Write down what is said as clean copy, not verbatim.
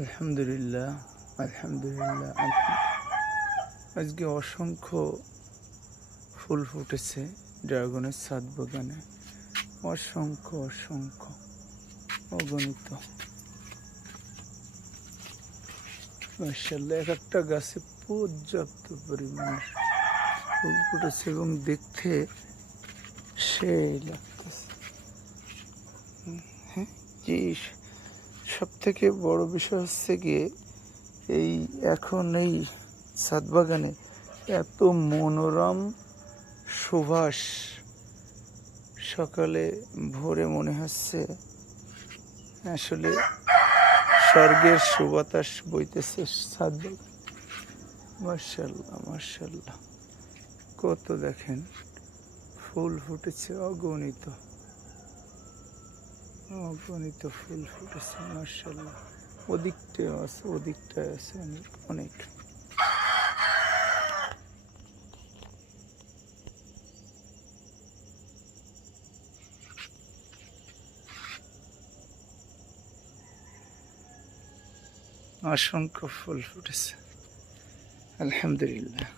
আলহামদুলিল্লাহ, আলহামদুলিল্লাহ। আজকে অসংখ্য ফুল ফুটেছে ড্রাগনের ছাদ বাগানে, অসংখ্য অসংখ্য অগণিত। মাশাআল্লাহ, এক একটা গাছে পর্যাপ্ত পরিমাণে ফুল ফুটেছে এবং দেখতে সেই লাগতেছে। হ্যাঁ জি, সব থেকে বড় বিষয় হচ্ছে গিয়ে এখন এই ছাদ বাগানে এত মনোরম সুবাস, সকালে ভোরে মনে হচ্ছে আসলে স্বর্গের সুবাতাস বইতেছে ছাদ বাগান। মাশাআল্লাহ মাশাআল্লাহ, কত দেখেন ফুল ফুটেছে, অগণিত অগণিত ফুল ফুটেছে। মাশাআল্লাহ, ওদিকটায় আছে, ওদিকটায় আছে অনেক অনেক। অসংখ্য ফুল ফুটেছে, আলহামদুলিল্লাহ।